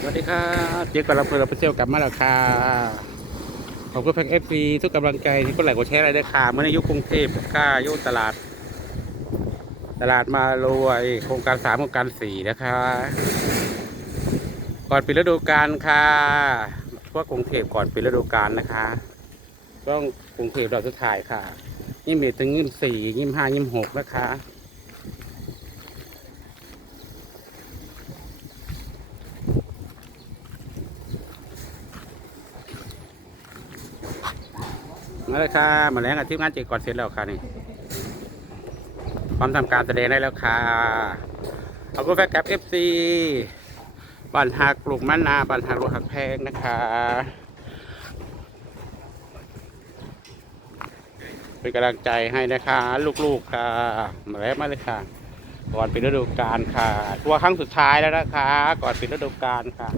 สวัสดีครับเจ๊กับเราเพื่อนเราไปเที่ยวกลับมาแล้วค่ะขอบคุณแพ็กเอฟซีทุกกำลังใจที่กดไลค์กดแชร์อะไรด้วยค่ะเมื่อในยุคกรุงเทพค่ายุคตลาด ตลาดมารวยโครงการสามโครงการสี่นะคะ ก่อนปิดฤดูกาลค่ะทั่วกกรุงเทพก่อนปิดฤดูกาลนะคะต้องกรุงเทพเราสุดท้ายค่ะยี่สิบเอ็ดถึงยี่สิบสี่ยี่สิบห้ายี่สิบหกนะคะ มาเลยค่ะมาแล้วกับทีมงานเจก่อนเสร็จแล้วค่ะนี่พร้อมทำการแสดงได้แล้วค่ะเอาก็แฟกับเอฟซีบันหักปลูกมะนาวบันหักโลหักแพงนะคะเป็นกำลังใจให้นะคะ ลูกๆค่ะ มาแล้วมาเลยค่ะ ก่อนปิดฤดูกาลค่ะทัวครั้งสุดท้ายแล้วนะคะ ก่อนปิดฤดูกาลค่ะ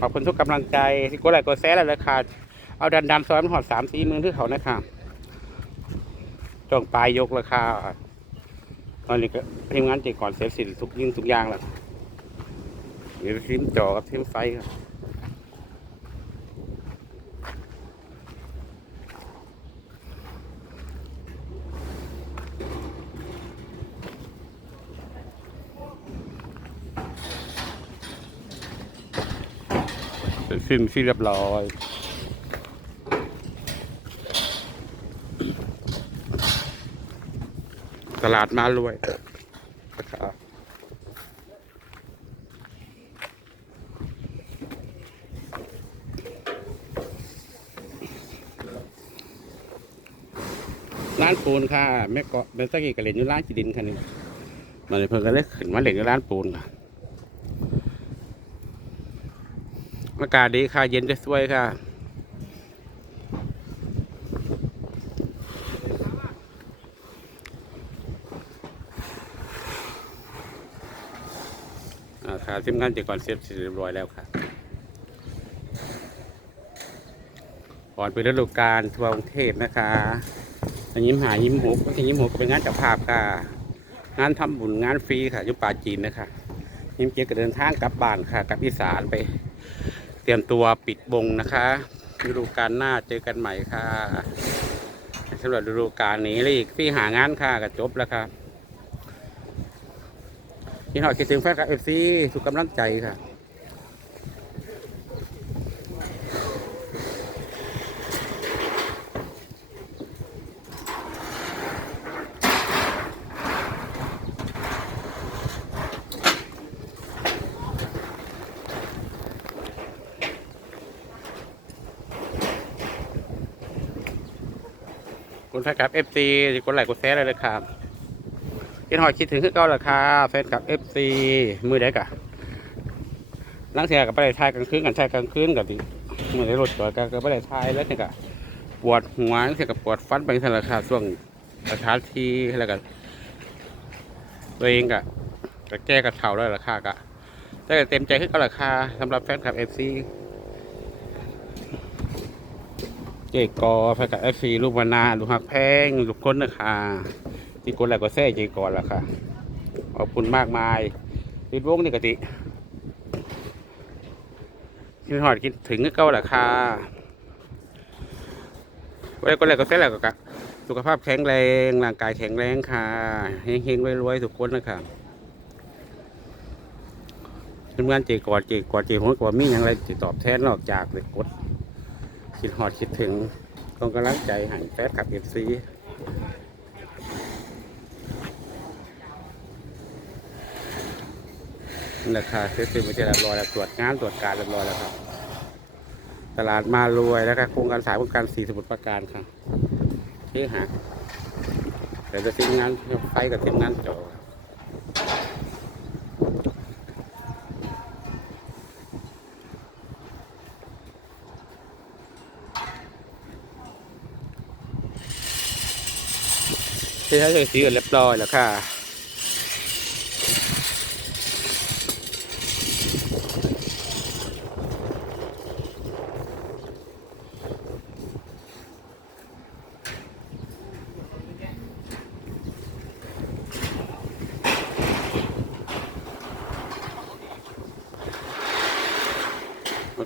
ขอบคุณทุกกำลังใจที่กดไลค์กดแชร์แล้วนะคะ เอาดันดันซ้อนหอดสามสีมือที่เขานะคะจงปลายยกราคาตอนนี้ก็ทีมงานเจก่อนเสร็จสิ้นทุกยิ่งทุกอย่างแล้วเดี๋ยวทีมจอกับทีมไฟครับสร็จสิ้นที่เรียบร้อย ตลาดมารวยนะครับร้านปูนค่ะแม่เกาะเป็นตะกี้กระเล่นอยู่ร้านจีดินค่ะนี่มันเลยเพิ่งก็เลยขึ้นมาเล่นอยู่ร้านปูนค่ะอากาศดีค่ะ เย็นจะสวยค่ะ อ่าค่ะทีมงานเจก่อนเสร็จเรียบร้อยแล้วค่ะก่อนไปฤดูกาลทัวร์กรุงเทพนะคะยิ้มหายิ้มหกก็จะยิ้มหกก็เป็นงานจับภาพค่ะ งานทำบุญงานฟรีค่ะยุป่าจีนนะคะยิ้มเกียก็เดินทางกลับบ้านค่ะกลับอีสานไป เตรียมตัวปิดบงนะคะฤดูกาลหน้าเจอกันใหม่ค่ะสำหรับฤดูกาลนี้เลยอีกที่หางานค่ะก็จบแล้วค่ะ พี่น้องคิดถึงแฟนคลับเอฟซีสุกกำลังใจค่ะคุณแฟนคลับเอฟซีกดไลค์กดแชร์เลยเลยครับ พี่หอยคิดถึงคือเก่าเหรอครับแฟนกับเอฟซีมือได้กะนั่งเสียกับไปได้ทายกลางคืนกันทายกลางคืนกับดิมือได้รถจอดกันก็ไปได้ทายแล้วเนี่ยกะปวดหัวนั่งเสียกับปวดฟันไปสารคาช่วงประชาทีแล้วก็ตัวเองกะก็แก้กับเท่าแล้วราคากะแต่เต็มใจคือเก่าราคาสำหรับแฟนคลับเอฟซีเจกอแฟนกับเอฟซีลูกวานาลูกหักแพงลูกคนนะคะ ที่กดไลค์กดแชร์เจกอแล้วค่ะ ขอบคุณมากมายติดวงนี่กติคิดหอดคิดถึงเก้าแหละค่ะก็เลยก็เลยก็เส้นแหละก็กสุขภาพแข็งแรงร่างกายแข็งแรงค่ะเฮงๆรวยๆทุกคนนะคะทำงานเจกอดเจกอดเจผมก็ว่ามีอย่างไรติดตอบแทนนอกจากเลยกดคิดหอดคิดถึงกองกำลังใจหายแฟนขับเอฟซี ราคาซื้อซื้อมาเรียบร้อยแล้วตรวจงานตรวจการเรียบร้อยแล้วครับ ตลาดมารวยแล้วก็โครงการสายโครงการสี่สมุทรปราการครับที่หาเดี๋ยวจะทีมงานไฟกับทีมงานจอที่ให้สีกันเรียบร้อยแล้วค่ะ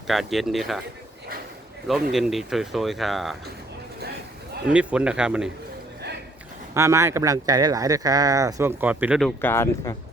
ากาศเย็นดีค่ะลมเย็นดีโชยๆค่ะ มีฝนนะครับมันนี่มาไมาให้กำลังใจหลายๆด้วยค่ะช่วงก่อนปิดฤดูกาลค่ะ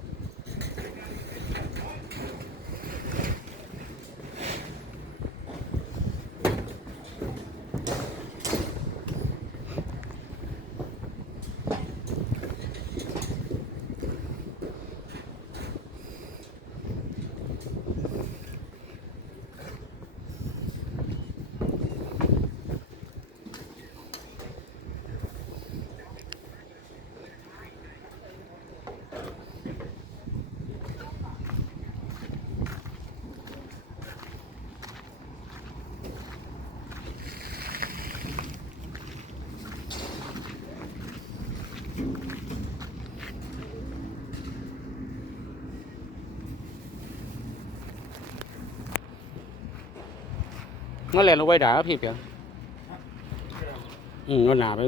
มื่อแลนลงไปด่าพี่เปียอืมวัหนาไป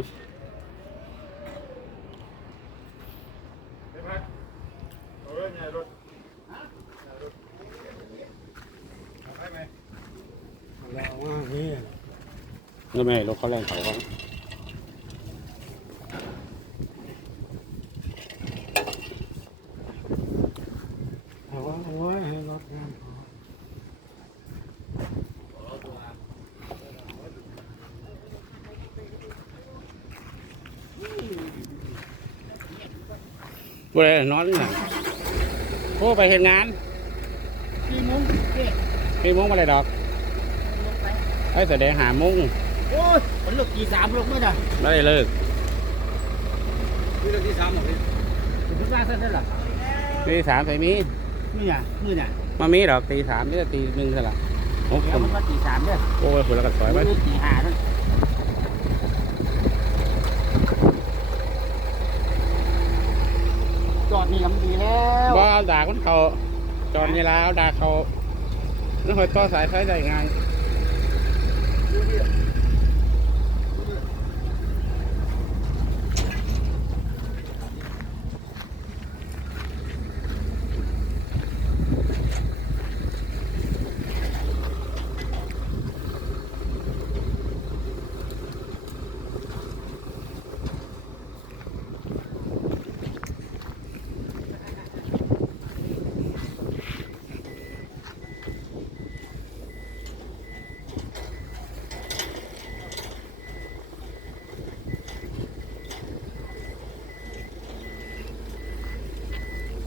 นี่ไม่รถเขาแรงเขาเขาว่าโอ้ยให้รถงานพอ บรินอนน่ะโอ้ไปเห็นงานกี่โมงเจ็ดพี่มุ้งอะไรดอกลงไปไอ้แต่แดงหามุ้งโอ้ยผลลูกกี่สามลูกไม่ได้ไม่ได้เลิกนี่ลูกที่สามหรอพี่ถึงบ้านเสร็จแล้วเหรอตีสามใส่มีนี่อะนี่น่ะมามีดอกตีสามนี่ตีหนึ่งซะละโอ้เดี๋ยวมันก็ตีสามเด้อโหคนละกันสอยไปนี่ตีห้านั่นจอดนี่ก็มันดีแล้ว บ่เอาดากมันเขาจอนนี่แล้วดาเขาแล้วหอยต่อสายไฟได้ไง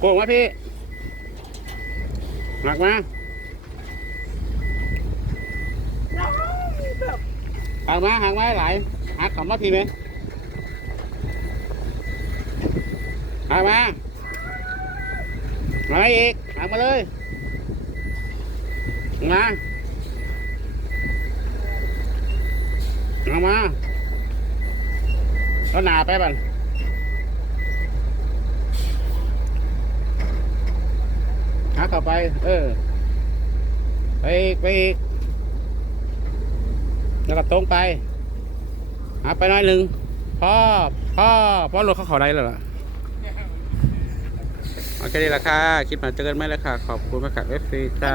โกงไหมพี่ หนักมาหักมาหักมาให้หลายหักของมาพี่ไหมหักมามาอีกหักมาเลยมาเอามาแล้วหนาไปบ้าน ขาเข้าไป เออ ไปอีกไปอีกแล้วก็ตรงไป หาไปน้อยหนึ่งพ่อพ่อพ่อรถเขาเขาได้แล้วล่ะโอเคดีละค่ะ คลิปมาเจอกันไหมละค่ะ ขอบคุณมากค่ะเอฟซีจ้า